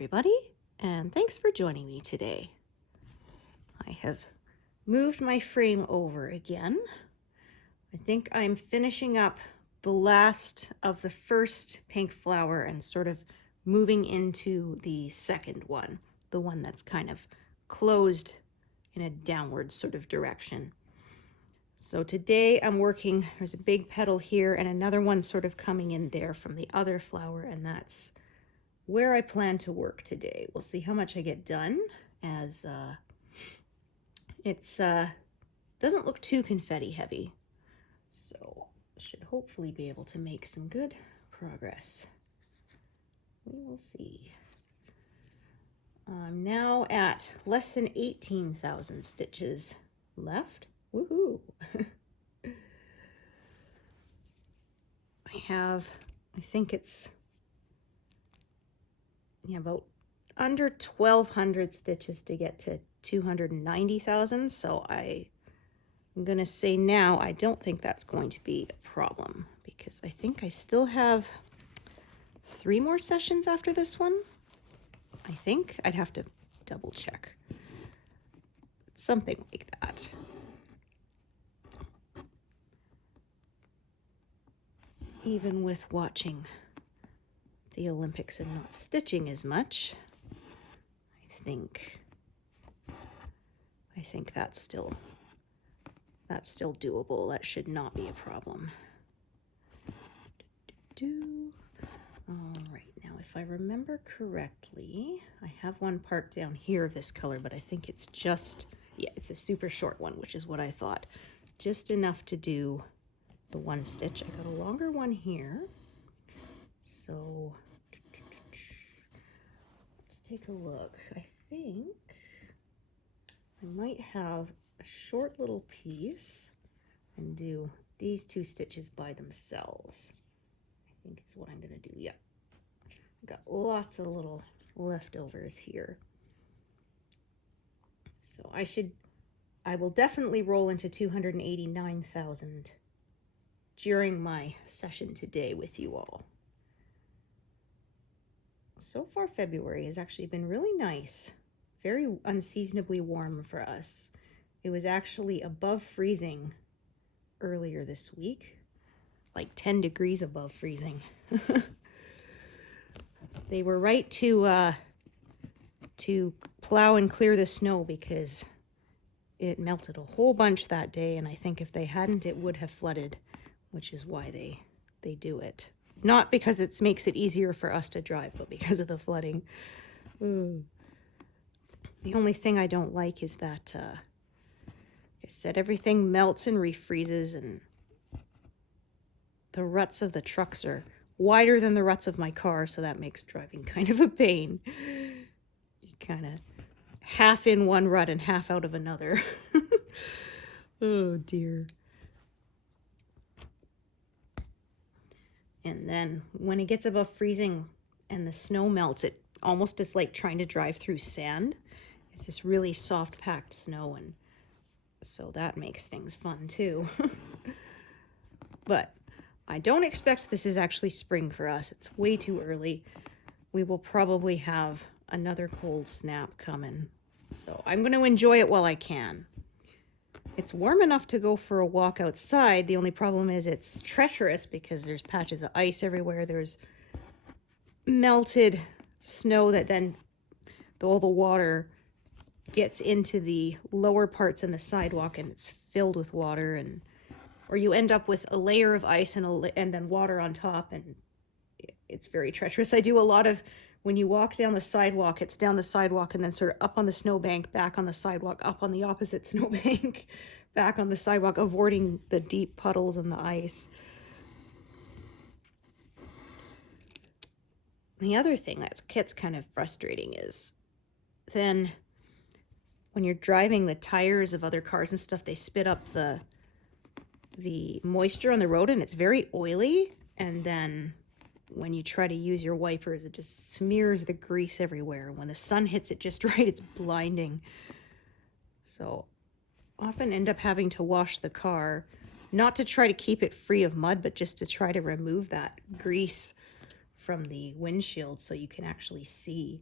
everybody, and thanks for joining me today. I have moved my frame over again. I think I'm finishing up the last of the first pink flower and sort of moving into the second one, the one that's kind of closed in a downward sort of direction. So today I'm working, there's a big petal here and another one sort of coming in there from the other flower, and that's where I plan to work today. We'll see how much I get done, as it's doesn't look too confetti heavy, so should hopefully be able to make some good progress. We will see. I'm now at less than 18,000 stitches left. Woohoo! I think it's about under 1,200 stitches to get to 290,000. So I'm gonna say now I don't think that's going to be a problem, because I think I still have 3 more sessions after this one. I think I'd have to double check. Something like that. Even with watching the Olympics and not stitching as much, I think that's still doable. That should not be a problem. All right, now if I remember correctly, I have one part down here of this color, but I think it's just, yeah, it's a super short one, which is what I thought. Just enough to do the one stitch. I got a longer one here. So let's take a look. I think I might have a short little piece and do these 2 stitches by themselves. I think is what I'm going to do. Yeah. I've got lots of little leftovers here. So I will definitely roll into 289,000 during my session today with you all. So far, February has actually been really nice, very unseasonably warm for us. It was actually above freezing earlier this week, like 10 degrees above freezing. They were right to plow and clear the snow because it melted a whole bunch that day, and I think if they hadn't, it would have flooded, which is why they do it. Not because it makes it easier for us to drive, but because of the flooding. Ooh. The only thing I don't like is that, like I said, everything melts and refreezes, and the ruts of the trucks are wider than the ruts of my car, so that makes driving kind of a pain. You kind of half in one rut and half out of another. Oh dear. And then when it gets above freezing and the snow melts, it almost is like trying to drive through sand. It's this really soft packed snow, and so that makes things fun too. But I don't expect this is actually spring for us. It's way too early. We will probably have another cold snap coming. So I'm going to enjoy it while I can. It's warm enough to go for a walk outside. The only problem is it's treacherous because there's patches of ice everywhere. There's melted snow that then all the water gets into the lower parts in the sidewalk, and it's filled with water, or you end up with a layer of ice and then water on top, and it's very treacherous. I do a lot of, when you walk down the sidewalk, it's down the sidewalk and then sort of up on the snowbank, back on the sidewalk, up on the opposite snowbank, back on the sidewalk, avoiding the deep puddles and the ice. The other thing that gets kind of frustrating is then when you're driving, the tires of other cars and stuff, they spit up the moisture on the road, and it's very oily, and then when you try to use your wipers, it just smears the grease everywhere. When the sun hits it just right, it's blinding. So often end up having to wash the car, not to try to keep it free of mud, but just to try to remove that grease from the windshield so you can actually see.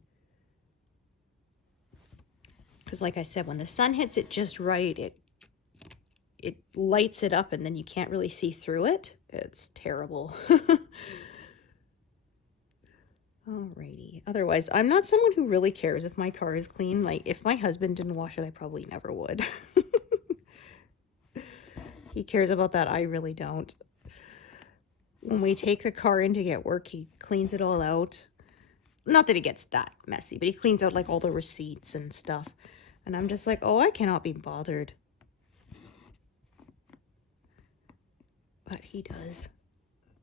Because like I said, when the sun hits it just right, it lights it up and then you can't really see through it. It's terrible. Alrighty. Otherwise, I'm not someone who really cares if my car is clean. Like, if my husband didn't wash it, I probably never would. He cares about that. I really don't. When we take the car in to get work, he cleans it all out. Not that it gets that messy, but he cleans out like all the receipts and stuff. And I'm just like, oh, I cannot be bothered. But he does.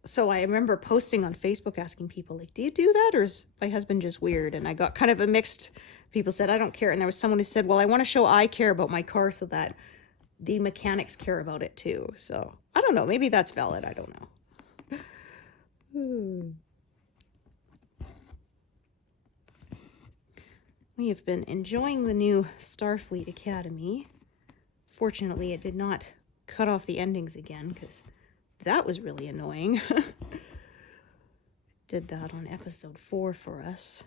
So I remember posting on Facebook asking people, like, do you do that? Or is my husband just weird? And I got kind of a mixed, people said, I don't care. And there was someone who said, well, I want to show I care about my car so that the mechanics care about it too. So I don't know. Maybe that's valid. I don't know. We have been enjoying the new Starfleet Academy. Fortunately, it did not cut off the endings again because that was really annoying. Did that on episode 4 for us.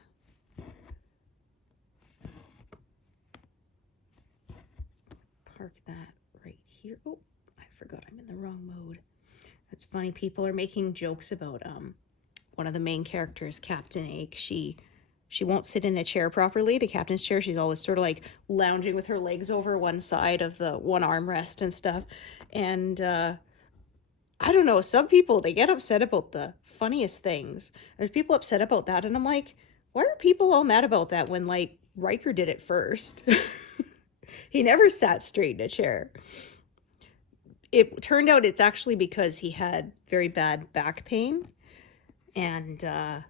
Park that right here. Oh, I forgot I'm in the wrong mode. That's funny. People are making jokes about one of the main characters, Captain Ake. She won't sit in a chair properly, the captain's chair. She's always sort of like lounging with her legs over one side of the one armrest and stuff. And I don't know, some people, they get upset about the funniest things. There's people upset about that, and I'm like, why are people all mad about that when, like, Riker did it first? He never sat straight in a chair. It turned out it's actually because he had very bad back pain, and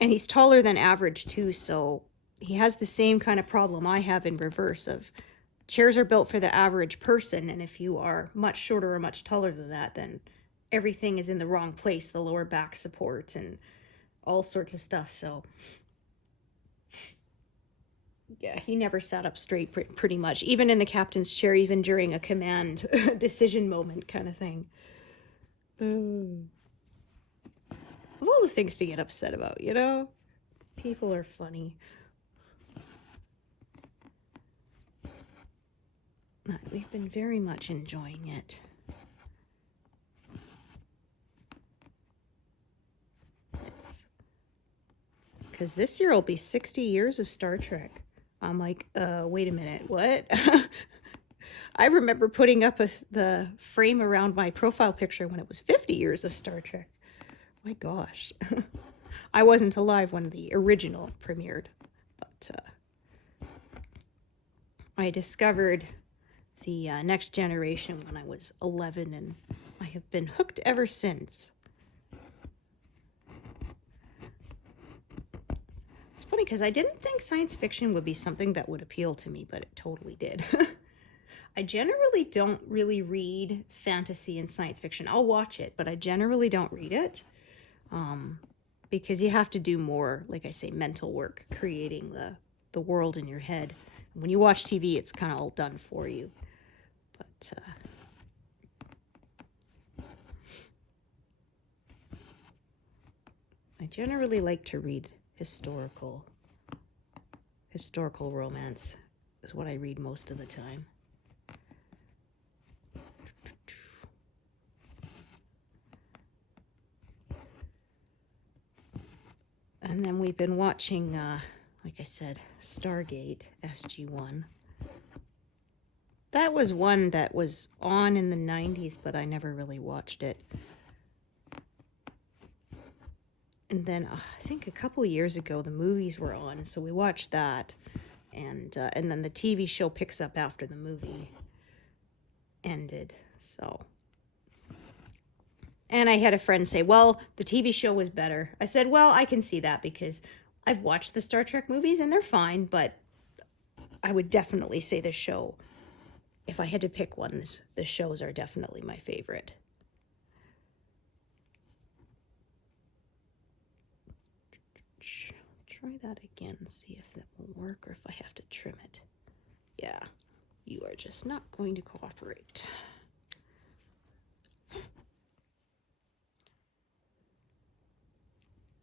he's taller than average too, so he has the same kind of problem I have in reverse of chairs are built for the average person, and if you are much shorter or much taller than that, then everything is in the wrong place, the lower back support and all sorts of stuff. So yeah, he never sat up straight pretty much, even in the captain's chair, even during a command decision moment kind of thing. Of all the things to get upset about, you know? People are funny. We've been very much enjoying it. Because this year will be 60 years of Star Trek. I'm like, wait a minute, what? I remember putting up the frame around my profile picture when it was 50 years of Star Trek. My gosh. I wasn't alive when the original premiered, but I discovered the Next Generation when I was 11, and I have been hooked ever since. It's funny because I didn't think science fiction would be something that would appeal to me, but it totally did. I generally don't really read fantasy and science fiction. I'll watch it, but I generally don't read it because you have to do more, like I say, mental work, creating the world in your head. When you watch TV, it's kind of all done for you. But I generally like to read historical romance is what I read most of the time. And then we've been watching, like I said, Stargate SG-1. That was one that was on in the 90s, but I never really watched it. And then I think a couple of years ago, the movies were on, so we watched that. And then the TV show picks up after the movie ended, so. And I had a friend say, well, the TV show was better. I said, well, I can see that because I've watched the Star Trek movies and they're fine, but I would definitely say the show, if I had to pick one, the shows are definitely my favorite. Try that again, see if that will work or if I have to trim it. Yeah, you are just not going to cooperate.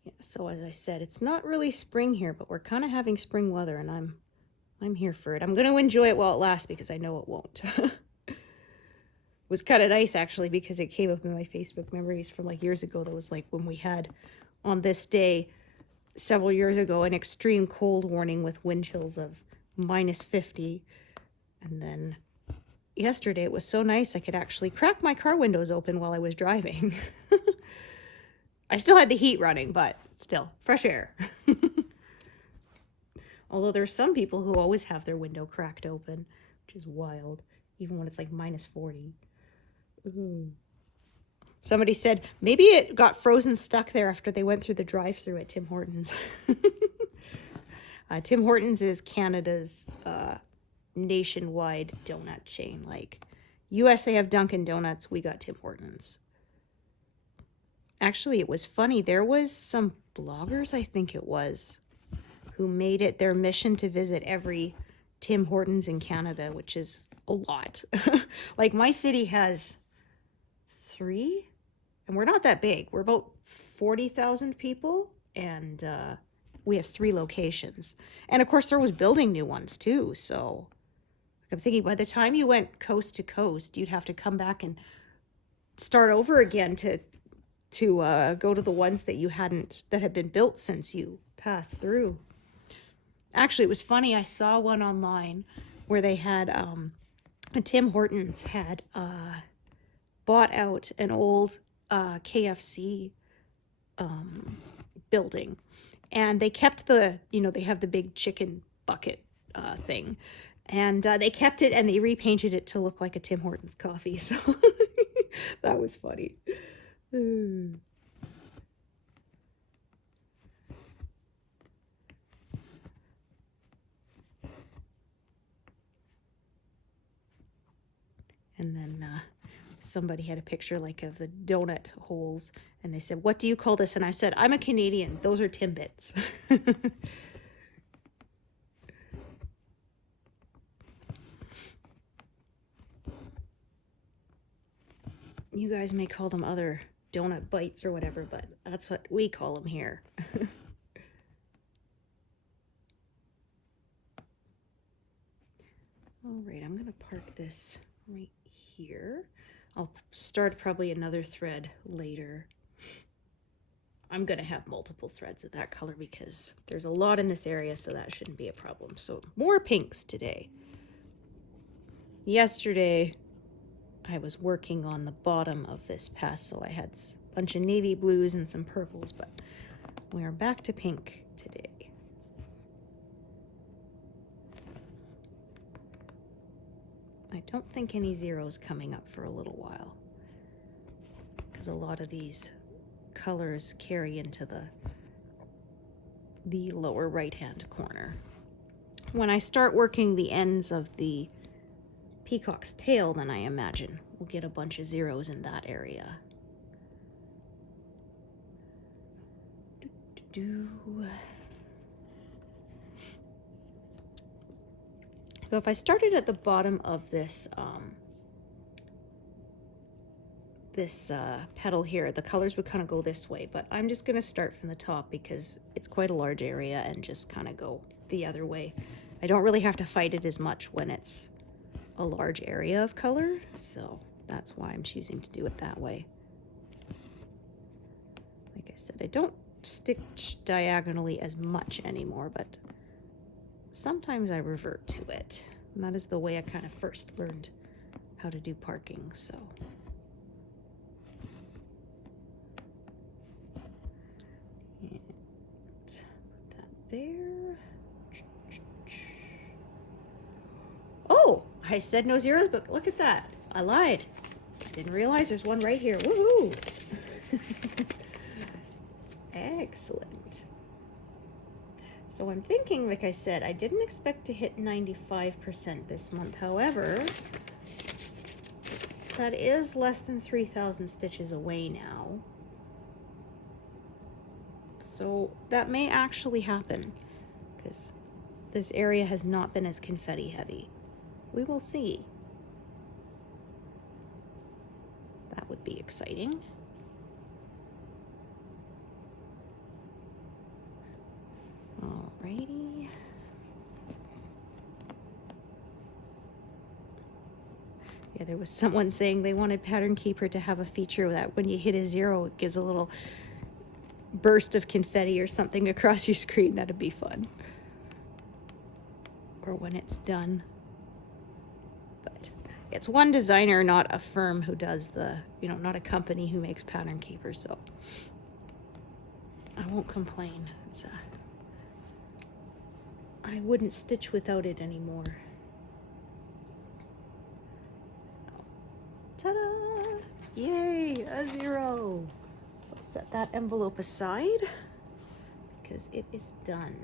Yeah, so as I said, it's not really spring here, but we're kind of having spring weather, and I'm I'm here for it. I'm going to enjoy it while it lasts because I know it won't. It was kind of nice, actually, because it came up in my Facebook memories from like years ago. That was like when we had on this day several years ago an extreme cold warning with wind chills of -50. And then yesterday it was so nice I could actually crack my car windows open while I was driving. I still had the heat running, but still, fresh air. Although there's some people who always have their window cracked open, which is wild, even when it's like -40. Ooh. Somebody said maybe it got frozen stuck there after they went through the drive-thru at Tim Hortons. Tim Hortons is Canada's nationwide donut chain. Like US, they have Dunkin' Donuts. We got Tim Hortons. Actually, it was funny. There was some bloggers, I think it was, who made it their mission to visit every Tim Hortons in Canada, which is a lot. Like my city has 3, and we're not that big. We're about 40,000 people, and we have 3 locations. And of course, they're always building new ones too. So I'm thinking by the time you went coast to coast, you'd have to come back and start over again to go to the ones that had been built since you passed through. Actually, it was funny. I saw one online where they had Tim Hortons had bought out an old KFC building, and they kept they have the big chicken bucket thing, and they kept it and they repainted it to look like a Tim Hortons coffee. So that was funny. And then somebody had a picture like of the donut holes, and they said, "What do you call this?" And I said, "I'm a Canadian. Those are Timbits." You guys may call them other donut bites or whatever, but that's what we call them here. All right, I'm gonna park this right here. I'll start probably another thread later. I'm gonna have multiple threads of that color because there's a lot in this area, so that shouldn't be a problem. So more pinks today. Yesterday, I was working on the bottom of this pass, so I had a bunch of navy blues and some purples, but we're back to pink today. I don't think any zeros coming up for a little while, because a lot of these colors carry into the lower right-hand corner. When I start working the ends of the peacock's tail, then I imagine we'll get a bunch of zeros in that area. So if I started at the bottom of this petal here, the colors would kind of go this way, but I'm just going to start from the top because it's quite a large area and just kind of go the other way. I don't really have to fight it as much when it's a large area of color, so that's why I'm choosing to do it that way. Like I said, I don't stitch diagonally as much anymore, but sometimes I revert to it, and that is the way I kind of first learned how to do parking. So and put that there. Oh, I said no zeros, but look at that. I lied. Didn't realize there's one right here. Woohoo! Excellent. So I'm thinking, like I said, I didn't expect to hit 95% this month. However, that is less than 3,000 stitches away now. So that may actually happen because this area has not been as confetti heavy. We will see. That would be exciting. Alrighty. Yeah, there was someone saying they wanted Pattern Keeper to have a feature that when you hit a 0, it gives a little burst of confetti or something across your screen. That'd be fun. Or when it's done. But it's one designer, not a firm who does the, you know, not a company who makes Pattern Keeper, so I won't complain. It's I wouldn't stitch without it anymore. So, ta-da! Yay, a 0. So set that envelope aside because it is done.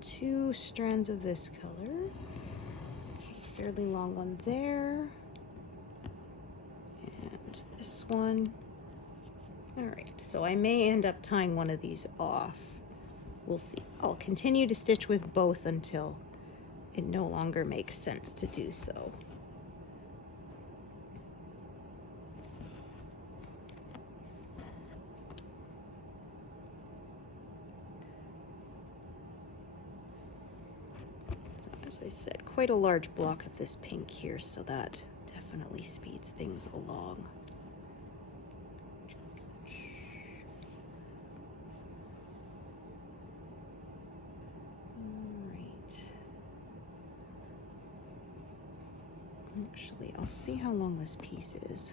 Two strands of this color. Okay, fairly long one there. And this one. All right, so I may end up tying one of these off. We'll see. I'll continue to stitch with both until it no longer makes sense to do so. As I said, quite a large block of this pink here, so that definitely speeds things along. All right. Actually, I'll see how long this piece is.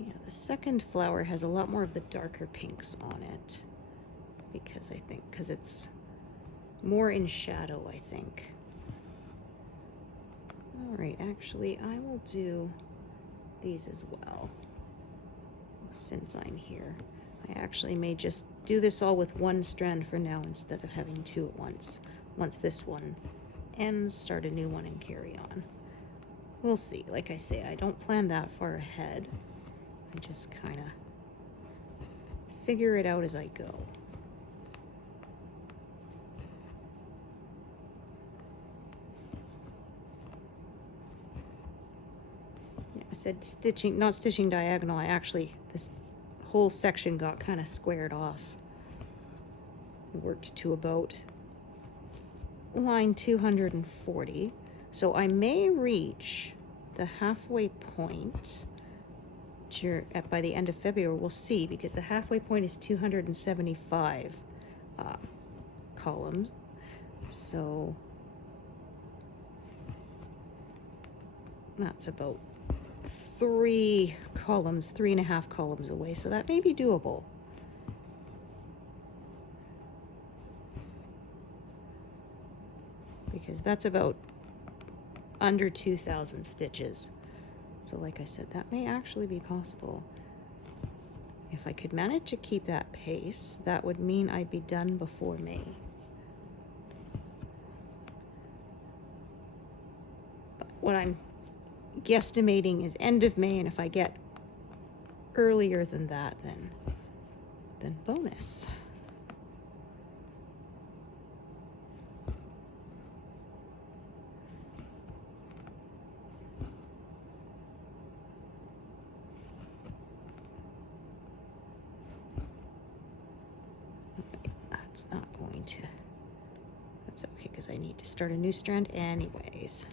Yeah, the second flower has a lot more of the darker pinks on it because it's more in shadow, I think. All right, actually, I will do these as well since I'm here. I actually may just do this all with one strand for now instead of having two at once. Once this one ends, start a new one and carry on. We'll see. Like I say, I don't plan that far ahead. I just kind of figure it out as I go. Yeah, I said stitching, not stitching diagonal. I actually, this whole section got kind of squared off. I worked to about line 240. So I may reach the halfway point by the end of February. We'll see, because the halfway point is 275 columns. So that's about 3.5 columns away. So that may be doable. Because that's about under 2,000 stitches. So like I said, that may actually be possible. If I could manage to keep that pace, that would mean I'd be done before May. But what I'm guesstimating is end of May, and if I get earlier than that, then bonus. to... That's okay, because I need to start a new strand anyways.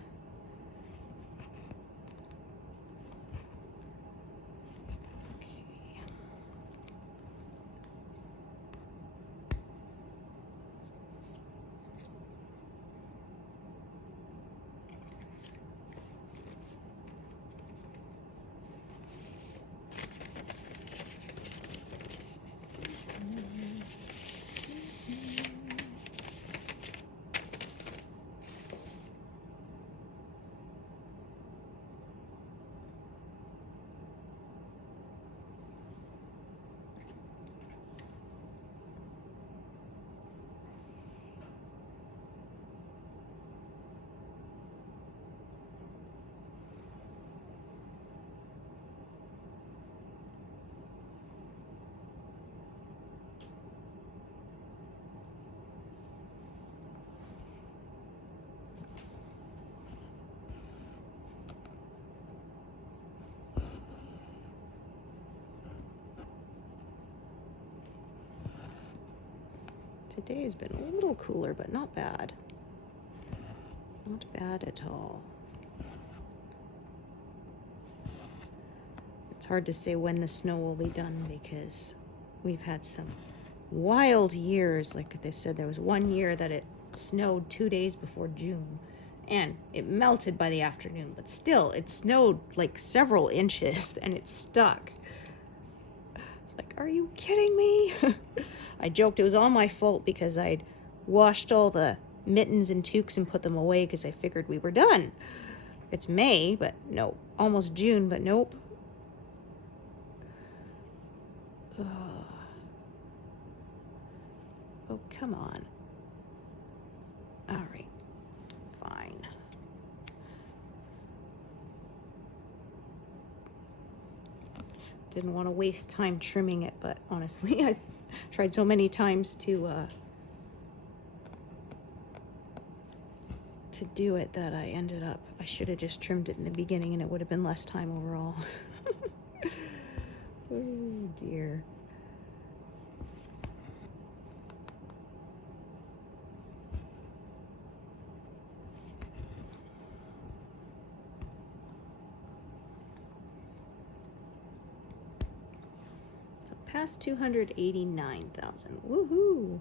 Today has been a little cooler, but not bad. Not bad at all. It's hard to say when the snow will be done because we've had some wild years. Like they said, there was one year that it snowed 2 days before June and it melted by the afternoon, but still it snowed like several inches and it stuck. It's like, are you kidding me? I joked it was all my fault because I'd washed all the mittens and toques and put them away because I figured we were done. It's May, but no. Almost June, but nope. Ugh. Oh, come on. All right. Fine. Didn't want to waste time trimming it, but honestly, I tried so many times to do it that I ended up, I should have just trimmed it in the beginning and it would have been less time overall. Oh dear. So past 289,000. Woohoo!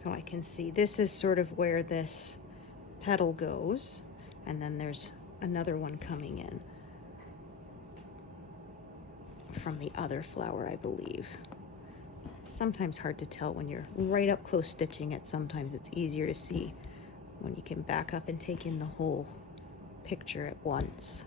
So I can see this is sort of where this petal goes, and then there's another one coming in from the other flower, I believe. Sometimes hard to tell when you're right up close stitching it. Sometimes it's easier to see when you can back up and take in the whole picture at once.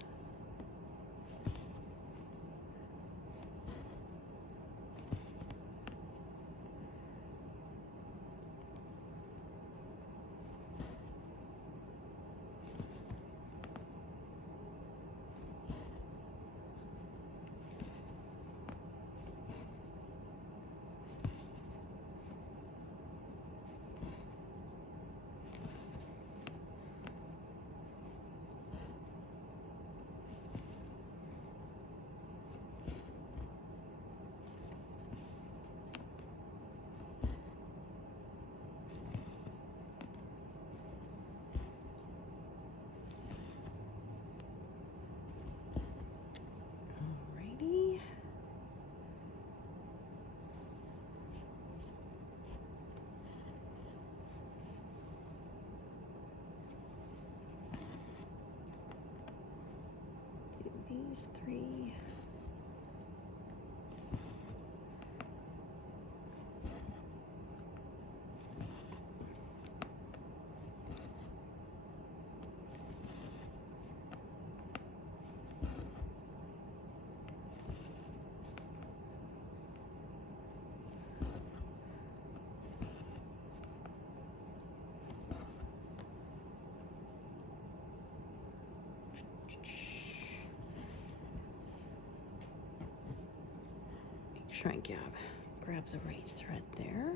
These three. Try and grab the right thread there.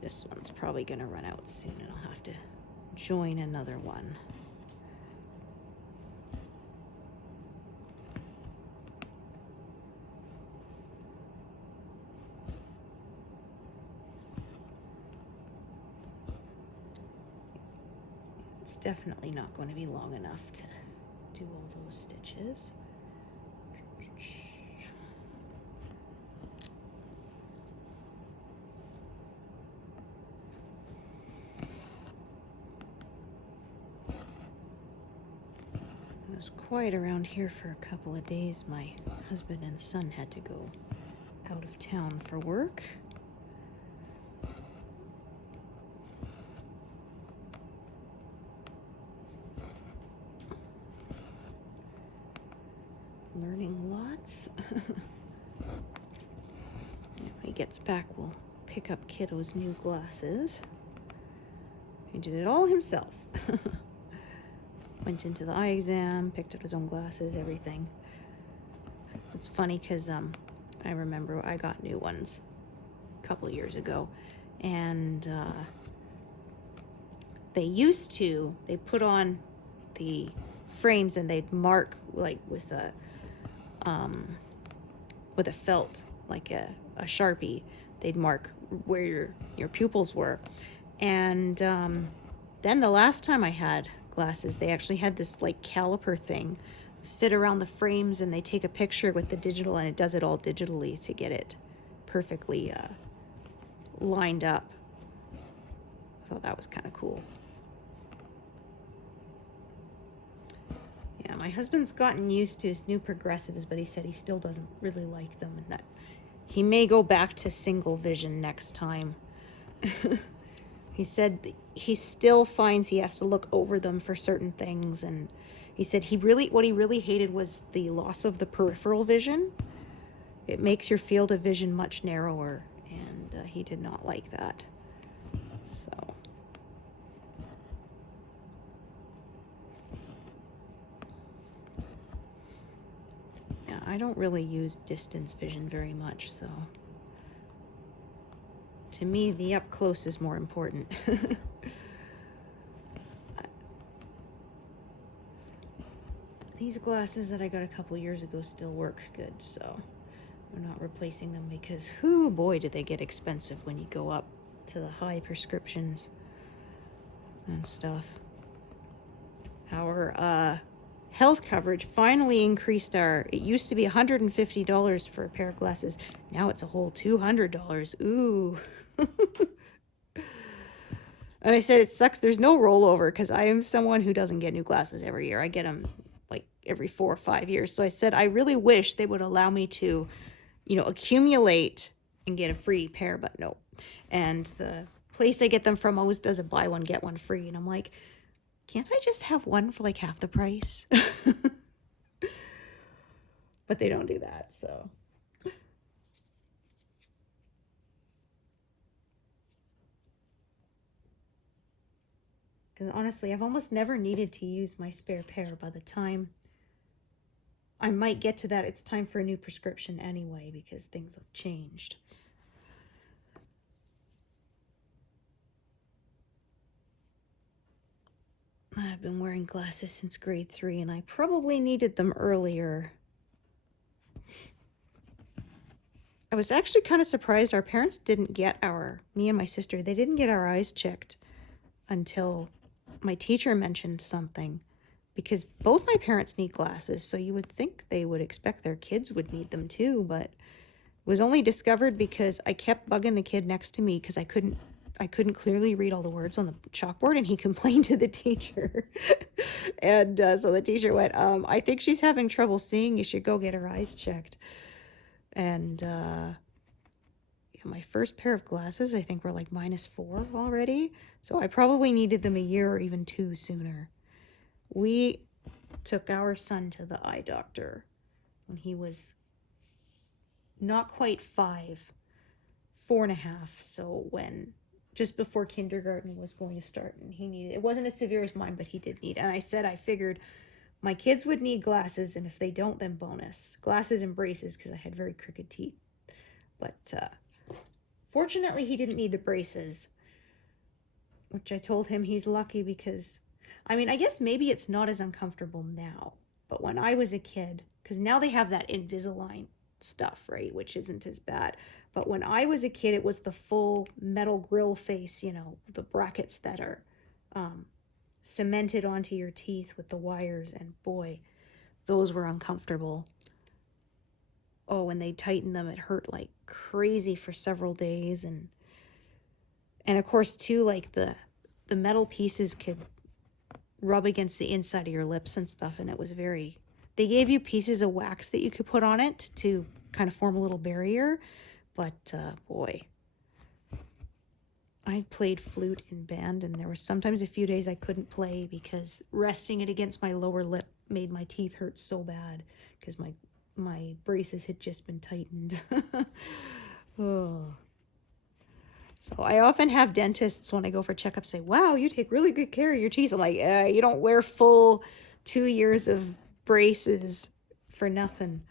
This one's probably gonna run out soon and I'll have to join another one. It's definitely not going to be long enough to do all those stitches. It was quiet around here for a couple of days. My husband and son had to go out of town for work. Learning lots. When he gets back, we'll pick up Kiddo's new glasses. He did it all himself. Went into the eye exam, picked up his own glasses, everything. It's funny because I remember I got new ones a couple of years ago, and they put on the frames and they'd mark like with a felt, like a Sharpie. They'd mark where your pupils were. And then the last time I had glasses, they actually had this like caliper thing fit around the frames, and they take a picture with the digital, and it does it all digitally to get it perfectly lined up. I thought that was kind of cool. Yeah, my husband's gotten used to his new progressives, but he said he still doesn't really like them, and that he may go back to single vision next time. He said he still finds he has to look over them for certain things, and he said what he really hated was the loss of the peripheral vision. It makes your field of vision much narrower, and he did not like that. So yeah, I don't really use distance vision very much, so to me the up close is more important. These glasses that I got a couple years ago still work good, so I'm not replacing them because, whoo boy, did they get expensive when you go up to the high prescriptions and stuff. Our health coverage finally increased it used to be $150 for a pair of glasses. Now it's a whole $200. Ooh. And I said, it sucks. There's no rollover because I am someone who doesn't get new glasses every year. I get them like every 4 or 5 years. So I said, I really wish they would allow me to, accumulate and get a free pair, but no. And the place I get them from always does a buy one, get one free. And I'm like, can't I just have one for like half the price? But they don't do that, so. Because honestly, I've almost never needed to use my spare pair. By the time I might get to that, it's time for a new prescription anyway, because things have changed. I've been wearing glasses since grade 3, and I probably needed them earlier. I was actually kind of surprised our parents didn't get me and my sister, they didn't get our eyes checked until my teacher mentioned something, because both my parents need glasses, so you would think they would expect their kids would need them too, but it was only discovered because I kept bugging the kid next to me because I couldn't clearly read all the words on the chalkboard, and he complained to the teacher. And so the teacher went, I think she's having trouble seeing. You should go get her eyes checked. And my first pair of glasses, I think, were like -4 already. So I probably needed them a year or even 2 sooner. We took our son to the eye doctor when he was not quite 5, 4.5. So just before kindergarten was going to start, and it wasn't as severe as mine, but he did need it. And I said, I figured my kids would need glasses, and if they don't, then bonus. Glasses and braces, because I had very crooked teeth. But fortunately, he didn't need the braces, which I told him he's lucky because, I mean, I guess maybe it's not as uncomfortable now. But when I was a kid, because now they have that Invisalign stuff, right, which isn't as bad. But when I was a kid, it was the full metal grill face, you know, the brackets that are cemented onto your teeth with the wires, and boy, those were uncomfortable. Oh, when they tightened them, it hurt like crazy for several days. And of course, too, like the metal pieces could rub against the inside of your lips and stuff, and it was very, they gave you pieces of wax that you could put on it to kind of form a little barrier. But boy, I played flute in band, and there were sometimes a few days I couldn't play because resting it against my lower lip made my teeth hurt so bad because my braces had just been tightened. Oh. So I often have dentists when I go for checkups say, wow, you take really good care of your teeth. I'm like, you don't wear full 2 years of braces for nothing.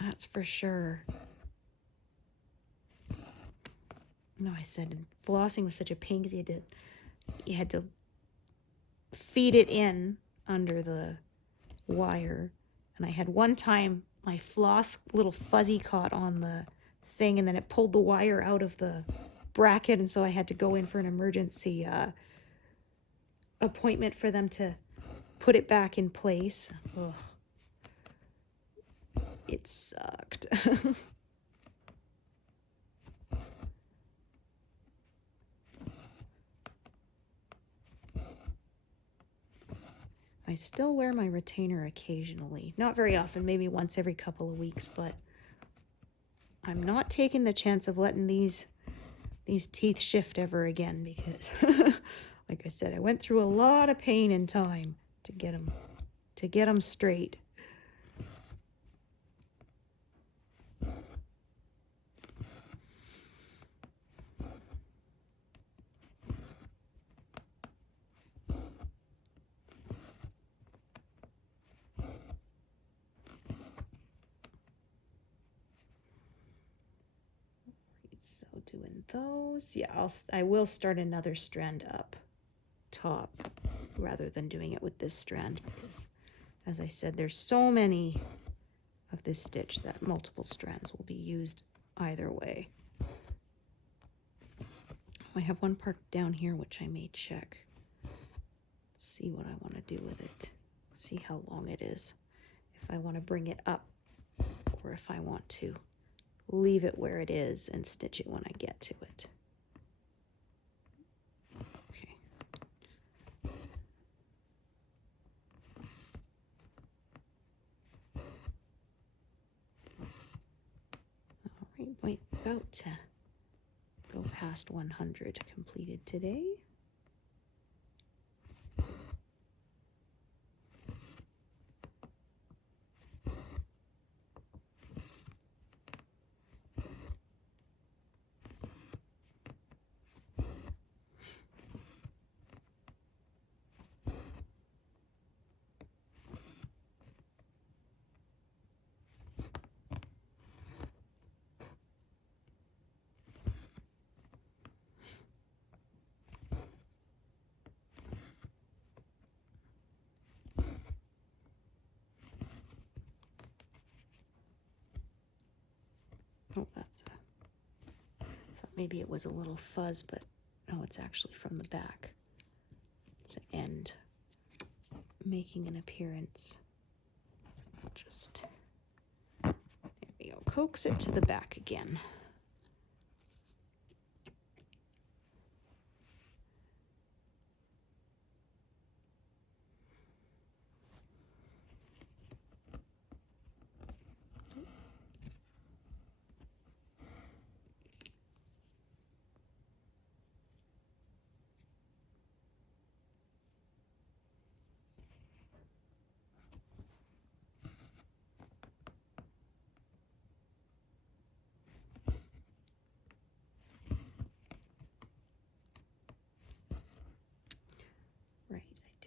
That's for sure. No, I said flossing was such a pain because you had to feed it in under the wire. And I had one time my floss little fuzzy caught on the thing, and then it pulled the wire out of the bracket, and so I had to go in for an emergency appointment for them to put it back in place. Ugh. It sucked. I still wear my retainer occasionally. Not very often, maybe once every couple of weeks, but I'm not taking the chance of letting these teeth shift ever again because, like I said, I went through a lot of pain and time to get them straight. Doing those, yeah, I will start another strand up top rather than doing it with this strand because, as I said, there's so many of this stitch that multiple strands will be used either way. I have one part down here which I may check. Let's see what I want to do with it. See how long it is. If I want to bring it up or if I want to leave it where it is and stitch it when I get to it. Okay. All right, wait, about to go past 100 completed today. Oh, that's I thought maybe it was a little fuzz, but no, it's actually from the back. It's an end making an appearance. Just, there we go, coax it to the back again.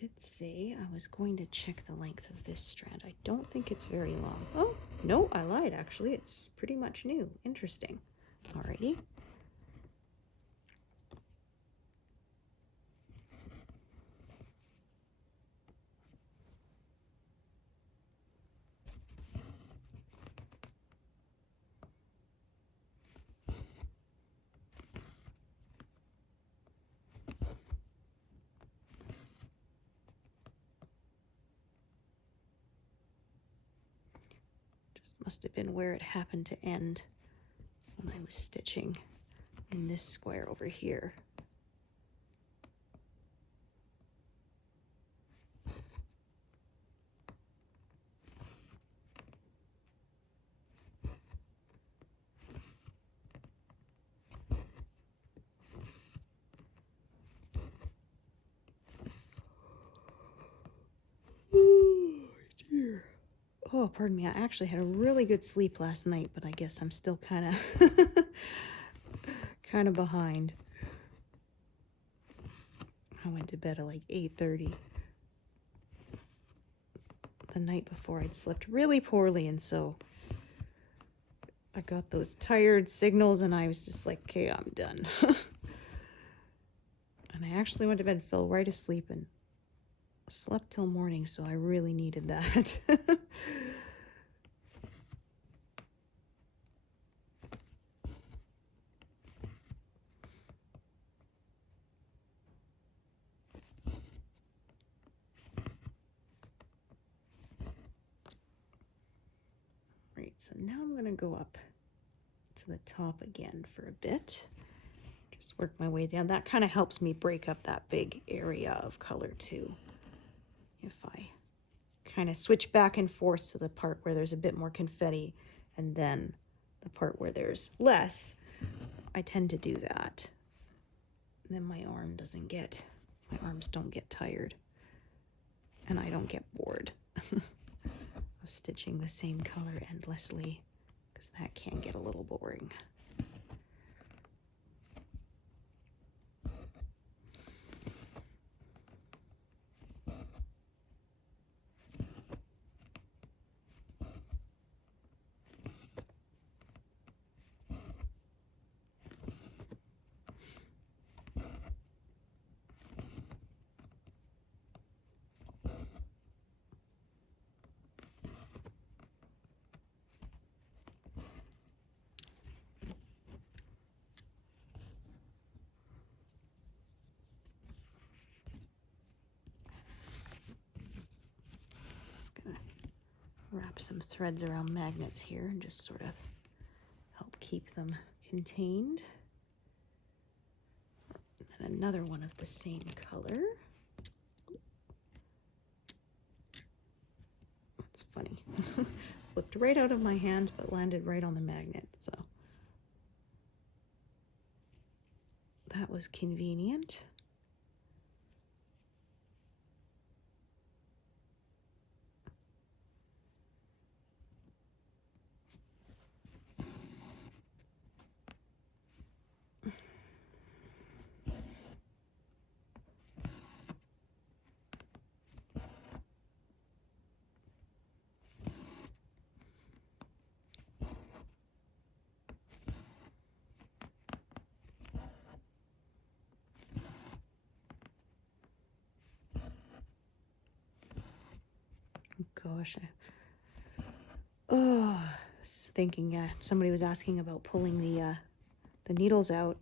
did say I was going to check the length of this strand. I don't think it's very long. Oh, no, I lied, actually. It's pretty much new. Interesting. Alrighty. Must have been where it happened to end when I was stitching in this square over here. Oh dear. Oh, pardon me. I actually had a really good sleep last night, but I guess I'm still kind of behind. I went to bed at like 8:30 the night before. I'd slept really poorly, and so I got those tired signals, and I was just like, okay, I'm done. And I actually went to bed, fell right asleep, and slept till morning, so I really needed that. Right, so now I'm going to go up to the top again for a bit. Just work my way down. That kind of helps me break up that big area of color too. If I kind of switch back and forth to the part where there's a bit more confetti and then the part where there's less, I tend to do that. And then my arms don't get tired, and I don't get bored of stitching the same color endlessly, because that can get a little boring. Wrap some threads around magnets here and just sort of help keep them contained. And then another one of the same color. That's funny. Flipped right out of my hand, but landed right on the magnet, so that was convenient. Gosh, thinking somebody was asking about pulling the needles out,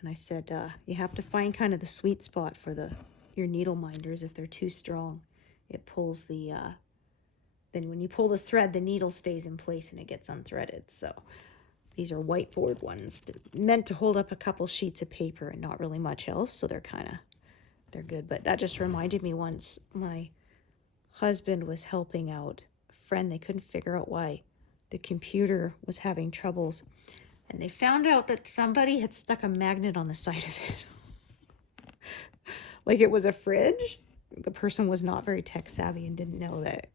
and I said you have to find kind of the sweet spot for your needle minders. If they're too strong, it pulls the then when you pull the thread, the needle stays in place and it gets unthreaded. So these are whiteboard ones that meant to hold up a couple sheets of paper and not really much else, so they're good. But that just reminded me, once my husband was helping out a friend. They couldn't figure out why the computer was having troubles, and they found out that somebody had stuck a magnet on the side of it. Like it was a fridge. The person was not very tech savvy and didn't know that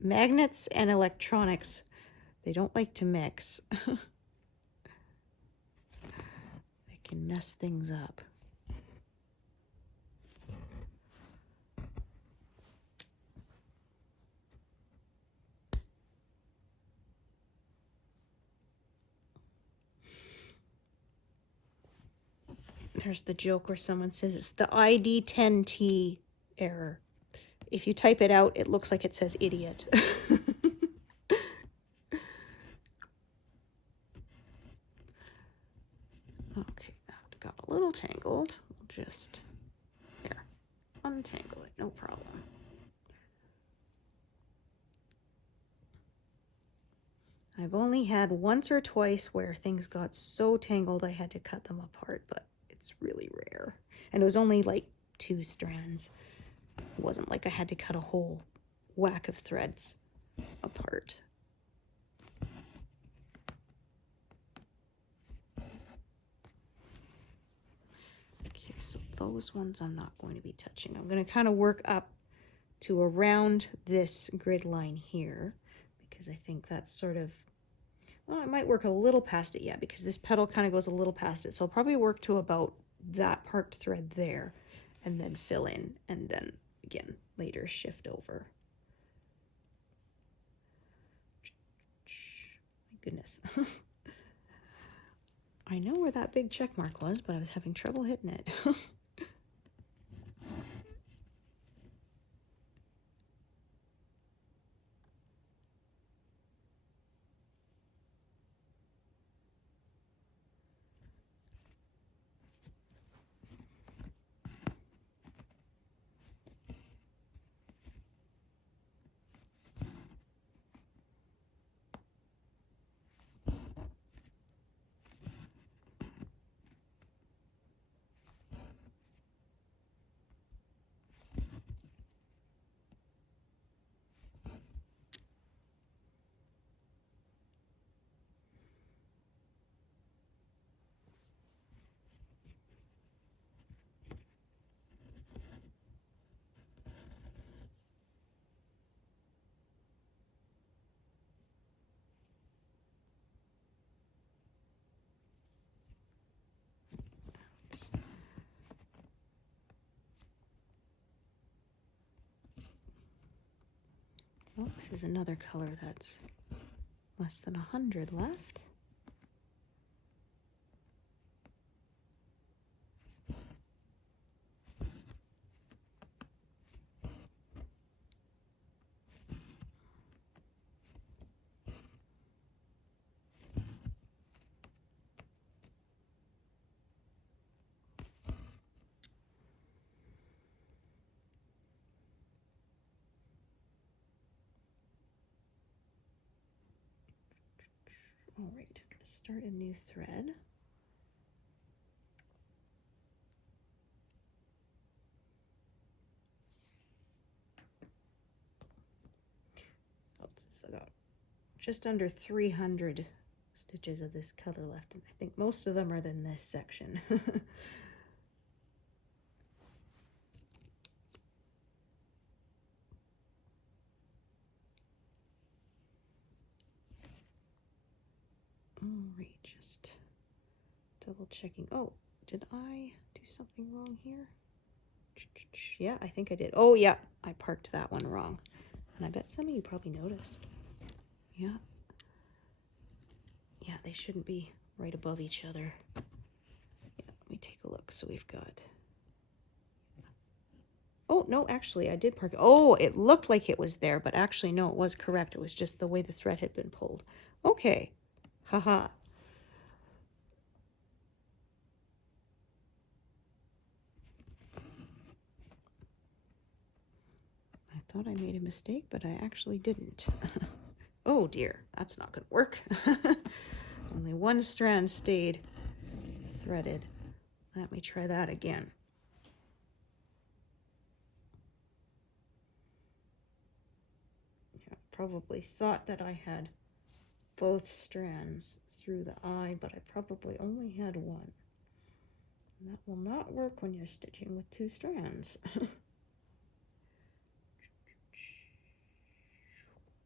magnets and electronics, they don't like to mix. They can mess things up. There's the joke where someone says it's the ID10T error. If you type it out, it looks like it says idiot. Okay, that got a little tangled. We'll just, there, untangle it, no problem. I've only had once or twice where things got so tangled I had to cut them apart, but it's really rare. And it was only like 2 strands. It wasn't like I had to cut a whole whack of threads apart. Okay, so those ones I'm not going to be touching. I'm going to kind of work up to around this grid line here, because I think that's sort of, well, I might work a little past it yet because this petal kind of goes a little past it. So I'll probably work to about that parked thread there and then fill in, and then again later shift over. My goodness. I know where that big check mark was, but I was having trouble hitting it. Oh, this is another color that's less than 100 left. All right, I'm going to start a new thread. So it's about just under 300 stitches of this color left, and I think most of them are in this section. All right, just double checking. Oh, did I do something wrong here? Yeah, I think I did. Oh, yeah, I parked that one wrong. And I bet some of you probably noticed. Yeah. Yeah, they shouldn't be right above each other. Yeah, let me take a look. So we've got... Oh, no, actually, I did park. Oh, it looked like it was there, but actually, no, it was correct. It was just the way the thread had been pulled. Okay. Haha. I thought I made a mistake, but I actually didn't. Oh dear, that's not going to work. Only one strand stayed threaded. Let me try that again. Yeah, probably thought that I had both strands through the eye, but I probably only had one. And that will not work when you're stitching with 2 strands.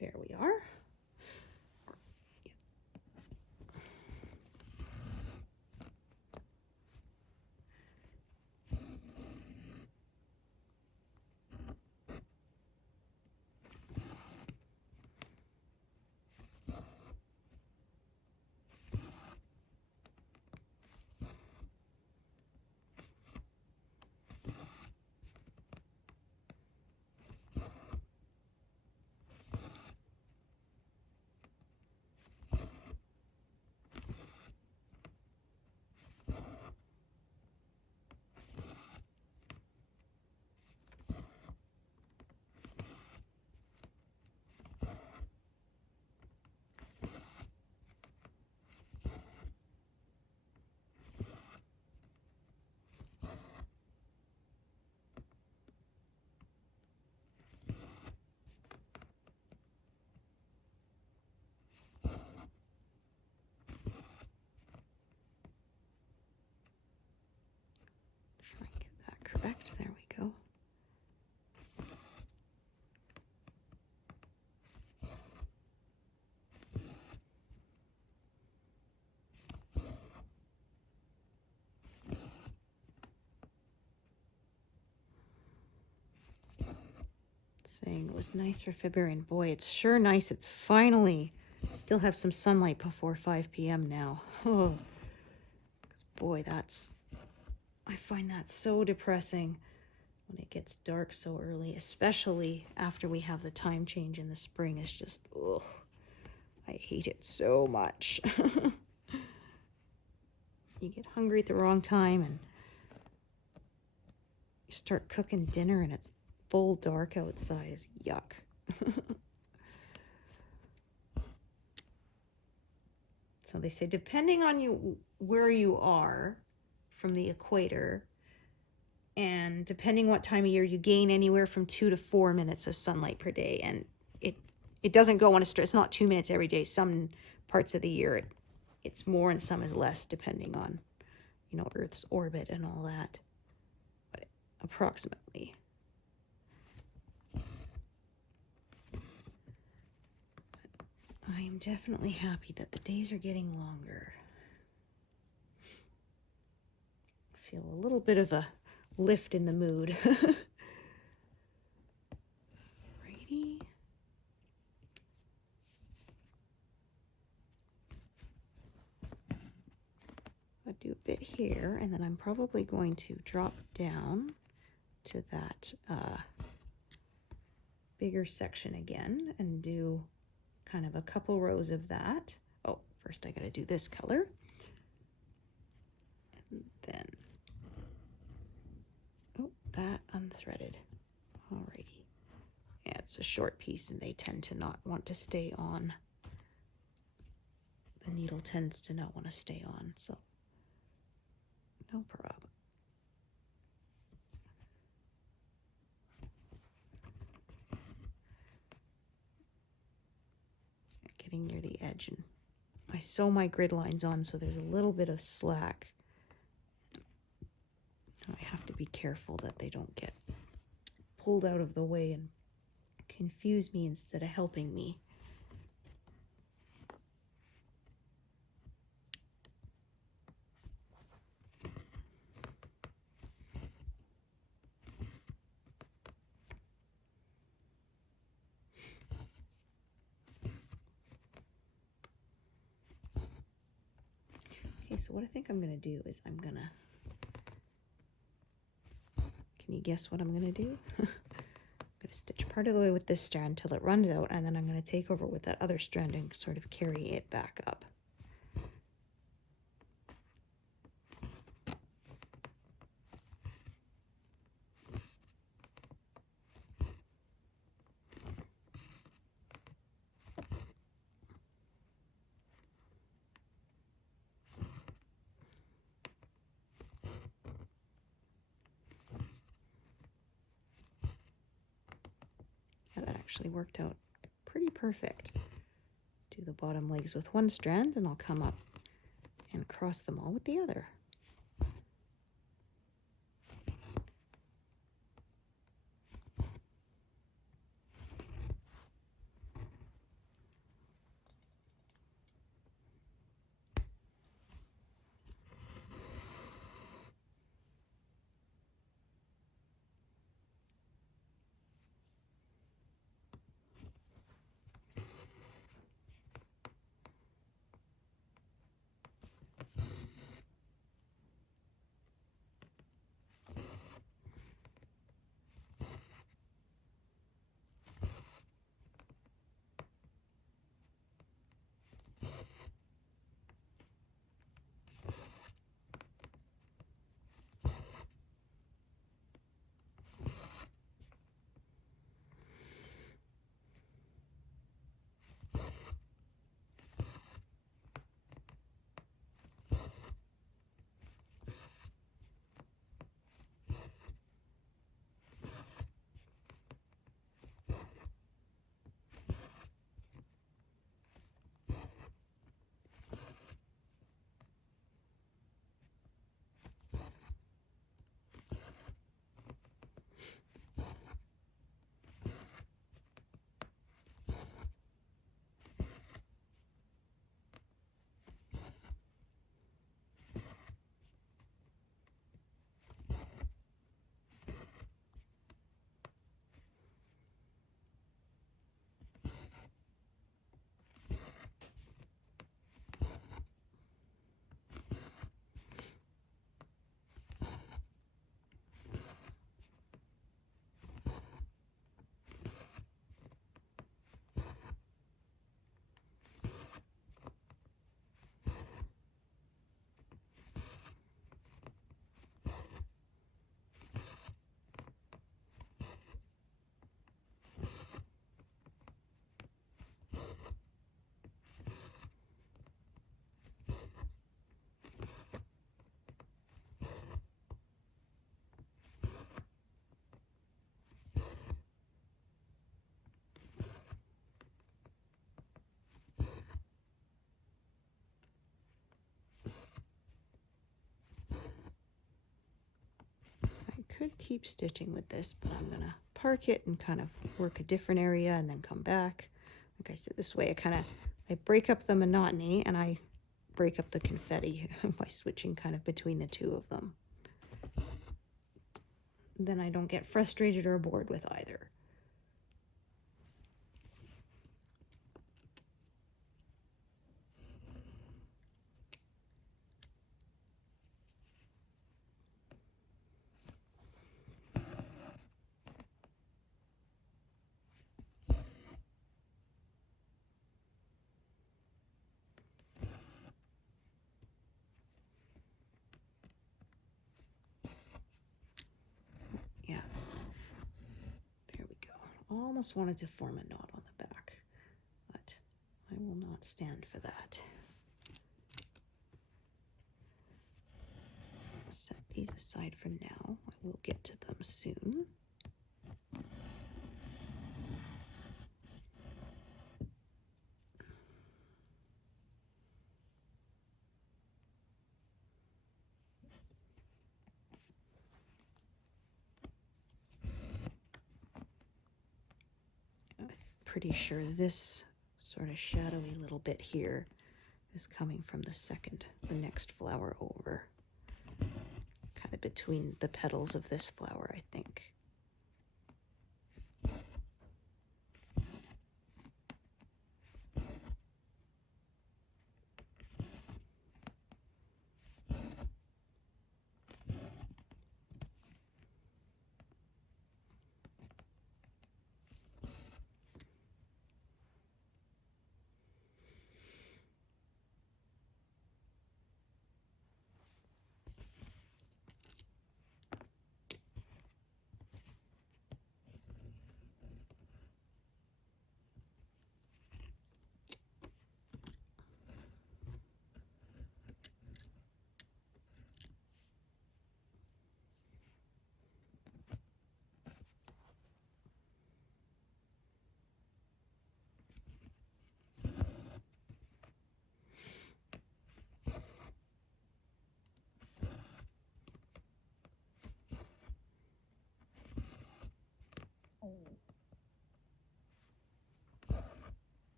There we are. saying it was nice for February, and boy, it's sure nice. It's finally still have some sunlight before 5 p.m. now. Oh, 'cause boy, I find that so depressing when it gets dark so early, especially after we have the time change in the spring. It's just, ugh, I hate it so much. You get hungry at the wrong time and you start cooking dinner and it's full dark outside. Is yuck. So they say depending on where you are from the equator, and depending what time of year, you gain anywhere from 2 to 4 minutes of sunlight per day. And it doesn't go on a straight. It's not 2 minutes every day. Some parts of the year it's more and some is less, depending on, you know, Earth's orbit and all that. But approximately. I am definitely happy that the days are getting longer. I feel a little bit of a lift in the mood. Righty. I'll do a bit here, and then I'm probably going to drop down to that bigger section again and do kind of a couple rows of that. Oh, first I gotta do this color. And then, oh, that unthreaded. Alrighty. Yeah, it's a short piece and they tend to not want to stay on. The needle tends to not want to stay on, so no problem. Getting near the edge, and I sew my grid lines on so there's a little bit of slack. I have to be careful that they don't get pulled out of the way and confuse me instead of helping me. Okay, so what I think I'm going to do is can you guess what I'm going to do? I'm going to stitch part of the way with this strand till it runs out, and then I'm going to take over with that other strand and sort of carry it back up. Actually worked out pretty perfect. Do the bottom legs with one strand and I'll come up and cross them all with the other. could keep stitching with this, but I'm gonna park it and kind of work a different area and then come back. Like I said, this way I break up the monotony and I break up the confetti by switching kind of between the two of them. Then I don't get frustrated or bored with either. Yeah, there we go. Almost wanted to form a knot on the back, but I will not stand for that. Set these aside for now. I will get to them soon. Pretty sure this sort of shadowy little bit here is coming from the next flower over. Kind of between the petals of this flower, I think.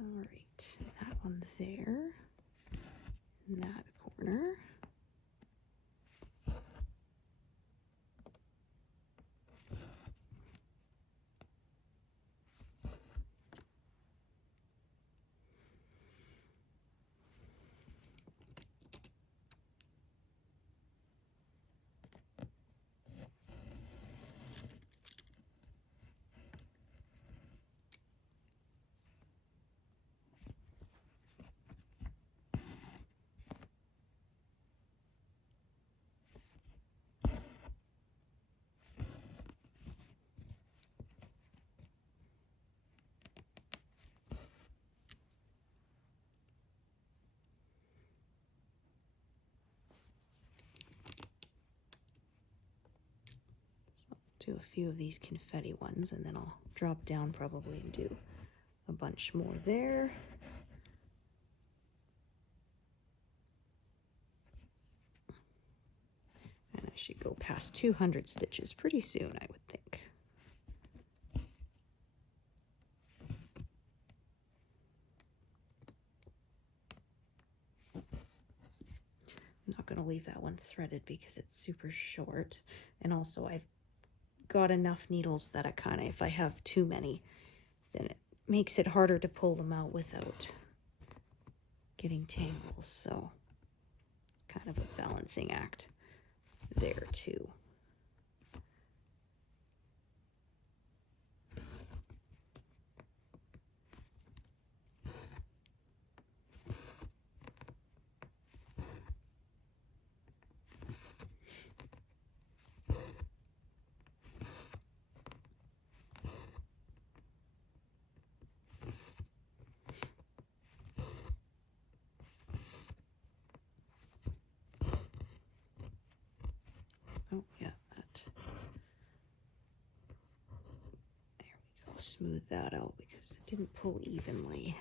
All right, that one there, in that corner. Do a few of these confetti ones and then I'll drop down probably and do a bunch more there. And I should go past 200 stitches pretty soon, I would think. I'm not going to leave that one threaded because it's super short. And also I've got enough needles that I kind of, if I have too many, then it makes it harder to pull them out without getting tangles. So kind of a balancing act there too. Oh, yeah, that. There we go. Smooth that out because it didn't pull evenly.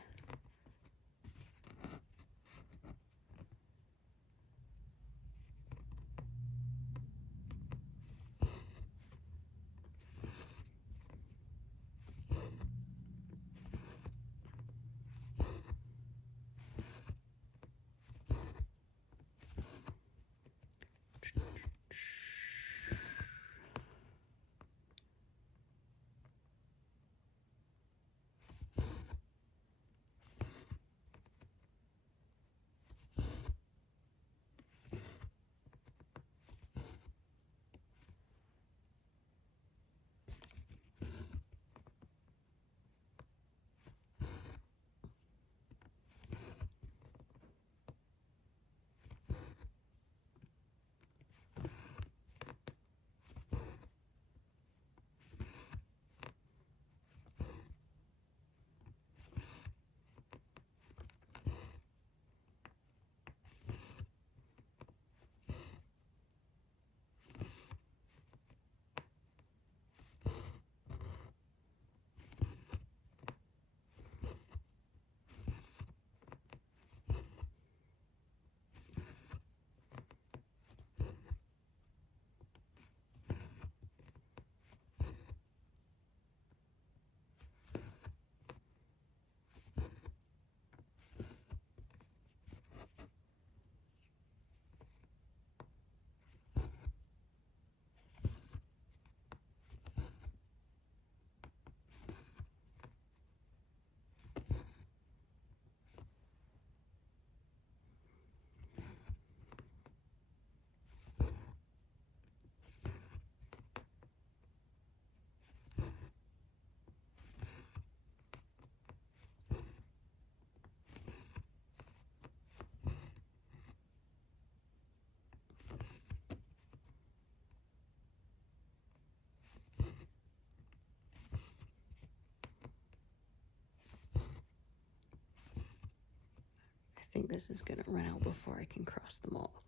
I think this is going to run out before I can cross them all.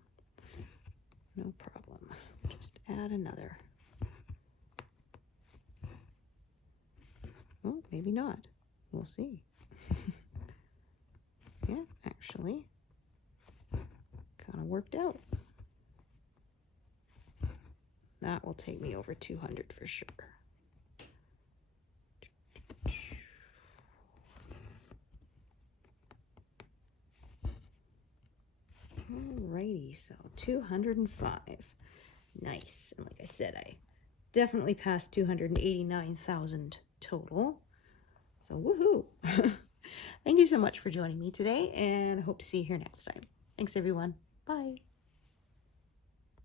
No problem. Just add another. Oh, maybe not. We'll see. Yeah, actually, kind of worked out. That will take me over 200 for sure. Alrighty, so 205. Nice. And like I said, I definitely passed 289,000 total. So woohoo! Thank you so much for joining me today, and I hope to see you here next time. Thanks, everyone. Bye.